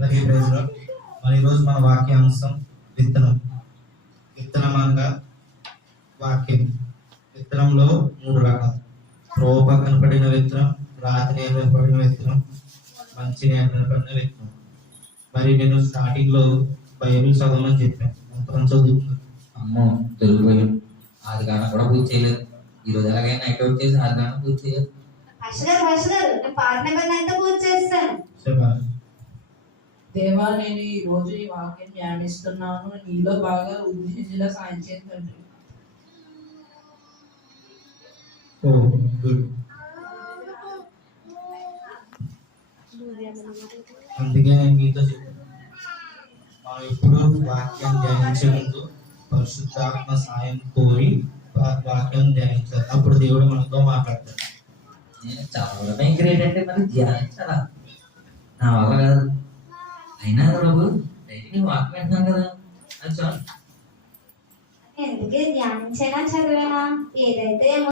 అందరికీ praise lord. మరి ఈరోజు మన వాక్యాంశం విత్తనం. విత్తనం అనగా వాక్యం. విత్తనంలో 3 రకాలు: త్రోవ పక్కన పడిన విత్తనం, రాతి నేల మీద పడిన విత్తనం, మంచి నేల మీద పడిన విత్తనం. మరి నేను స్టార్టింగ్ లో బైబిల్ చదవమని చెప్పాను. ఎంతమంది చదువుతున్నారు? అమ్మో దొరికిపోయాం. ఆది కాలం కూడా పూర్తి చేయలేదు. ఈ రోజు ఎలాగైనా నైట్ అవుట్ చేసి ఆది కాలం పూర్తి చేయలేదు. దేవా, నేను ఈ రోజు ఈ వాక్యం ధ్యానిస్తున్నాను. నీలో బాగా ఉద్దేశించేలా సాయం చేయండి. అందుకే నేను మీతో చెప్పాను, మనం ఎప్పుడు వాక్యం ధ్యానించే ముందు పరిశుద్ధాత్మ సాయం కోరి వాక్యం ధ్యానించాలి. అప్పుడు దేవుడు మనతో మాట్లాడతాడు. నేను చదవడమే గ్రేట్ అంటే మరి ధ్యానించాలా? నా వల్ల కాదు. అయినా ప్రభు డైలీ వాక్యం వింటున్నాను కదా, అది చాలు. ఎందుకే ధ్యానించైనా చదివేనా ఏదైతే